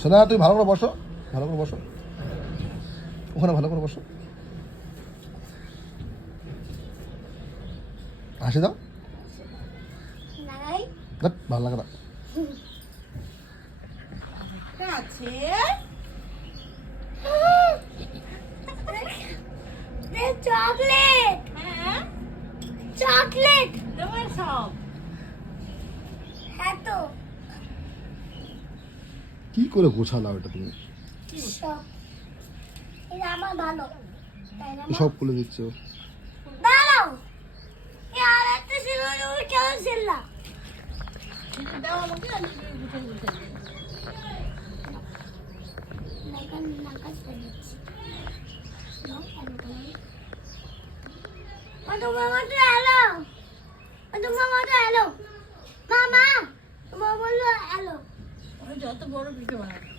সোনা তুই ভালো করে বসো, ভালো করে বসো, ওখানে ভালো করে বসো, হাসি দাও। ভালো লাগে না। চকলেট, চকলেট তোমার সব হ্যাঁ তো কি করে গোছালাও এটা তুমি? সব এটা আমার ভালো তাই না সব খুলে দিচ্ছ। দাঁড়াও আর একটা ছিল ওই কেন ছিল না দাও আমাকে, আমি গুছিয়ে গুছিয়ে দিই। নাকান নাকান ফেলেছি নাও আমি তোমার মতো হ্যালো তোমার মতো হ্যালো মামা তোমার বললো হ্যালো আমি যত বড় পিঠে বানাবো